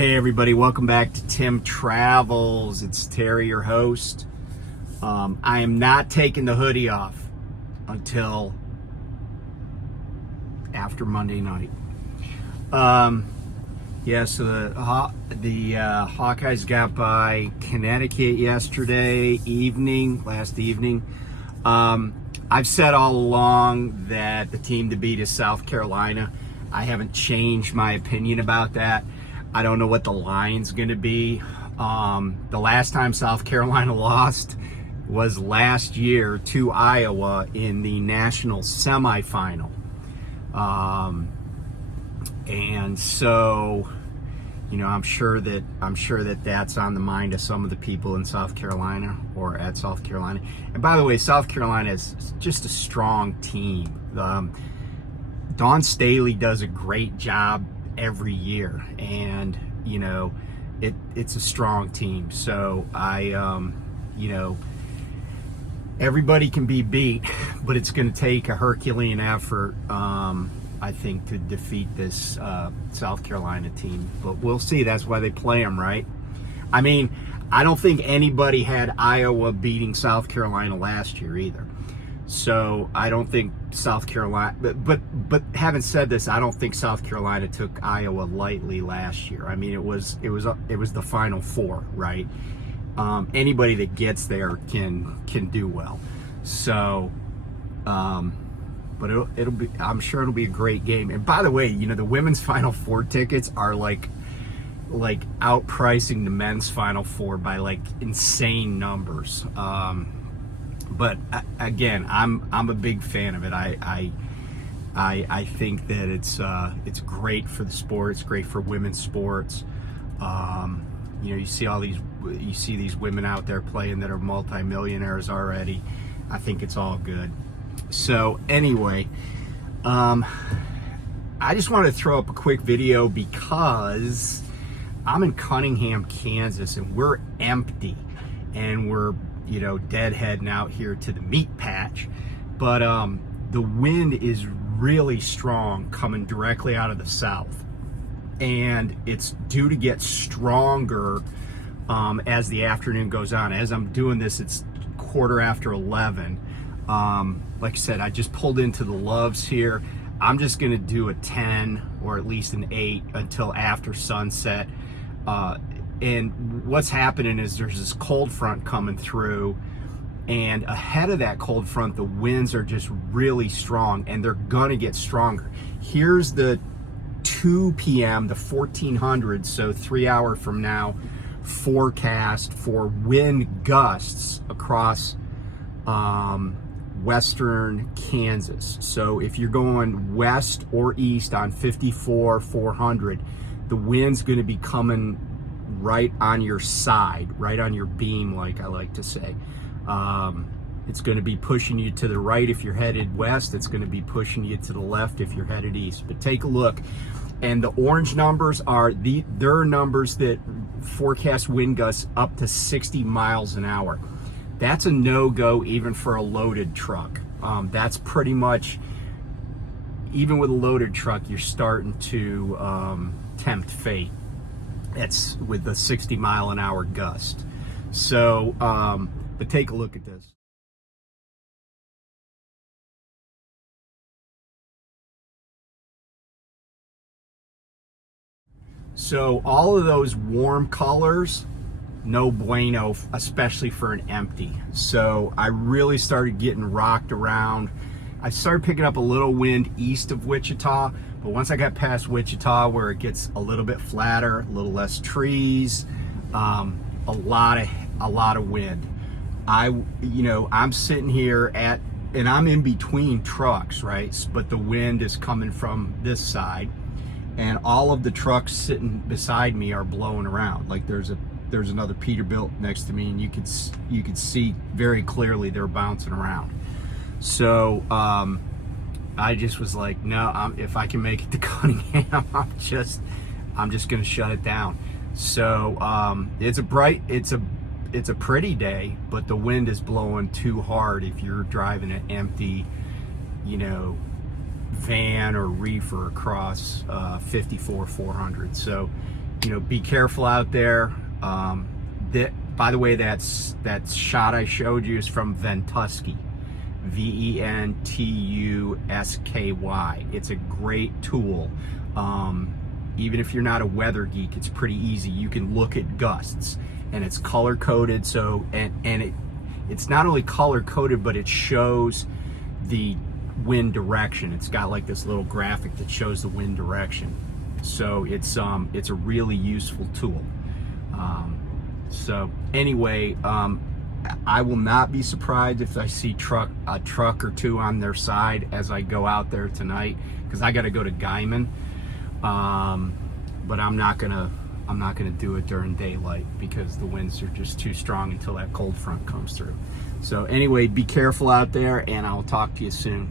Hey everybody, welcome back to Tim Travels. It's Terry, your host. I am not taking the hoodie off until after Monday night. So the Hawkeyes got by Connecticut last evening. I've said all along that the team to beat is South Carolina. I haven't changed my opinion about that. I don't know what the line's going to be. The last time South Carolina lost was last year to Iowa in the national semifinal. And so, I'm sure that that's on the mind of some of the people in South Carolina or at South Carolina. And by the way, South Carolina is just a strong team. Dawn Staley does a great job every year, and it's a strong team. So everybody can be beat, but it's going to take a Herculean effort, I think, to defeat this South Carolina team. But we'll see. That's why they play them, right? I mean, I don't think anybody had Iowa beating South Carolina last year either. So I don't think South Carolina, but having said this, I don't think South Carolina took Iowa lightly last year. I mean, it was the Final Four, right? Anybody that gets there can do well. So, but I'm sure it'll be a great game. And by the way, the women's Final Four tickets are like outpricing the men's Final Four by like insane numbers. But again, I'm a big fan of it. I think that it's great for the sport. It's great for women's sports. You see these women out there playing that are multimillionaires already. I think it's all good. So anyway, I just wanted to throw up a quick video because I'm in Cunningham, Kansas, and we're empty, and we're deadheading out here to the meat patch. But the wind is really strong coming directly out of the south, and it's due to get stronger as the afternoon goes on. As I'm doing this, it's 11:15. Like I said, I just pulled into the Loves here. I'm just gonna do a 10 or at least an 8 until after sunset. And what's happening is there's this cold front coming through, and ahead of that cold front, the winds are just really strong, and they're gonna get stronger. Here's the 2 p.m., the 1400, so 3 hours from now, forecast for wind gusts across western Kansas. So if you're going west or east on 54-400, the wind's gonna be coming right on your side, right on your beam, like I like to say. It's going to be pushing you to the right if you're headed west. It's going to be pushing you to the left if you're headed east. But take a look, and the orange numbers are there are numbers that forecast wind gusts up to 60 miles an hour. That's a no-go even for a loaded truck. That's pretty much, even with a loaded truck, you're starting to tempt fate. That's with the 60 mile an hour gust. So, but take a look at this. So all of those warm colors, no bueno, especially for an empty. So I really started getting rocked around. I started picking up a little wind east of Wichita, but once I got past Wichita, where it gets a little bit flatter, a little less trees, a lot of wind. I'm sitting here and I'm in between trucks, right? But the wind is coming from this side, and all of the trucks sitting beside me are blowing around. Like there's another Peterbilt next to me, and you could see very clearly they're bouncing around. So I just was like, no, if I can make it to Cunningham, I'm just gonna shut it down. So it's a pretty day, but the wind is blowing too hard if you're driving an empty, van or reefer across 54-400. So be careful out there. By the way, that shot I showed you is from Ventusky, Ventusky. It's a great tool. Even if you're not a weather geek, it's pretty easy. You can look at gusts, and it's color coded. So it's not only color coded, but it shows the wind direction. It's got like this little graphic that shows the wind direction. So it's a really useful tool. So anyway, I will not be surprised if I see a truck or two on their side as I go out there tonight, because I got to go to Guyman. But I'm not gonna do it during daylight because the winds are just too strong until that cold front comes through. So anyway, be careful out there, and I'll talk to you soon.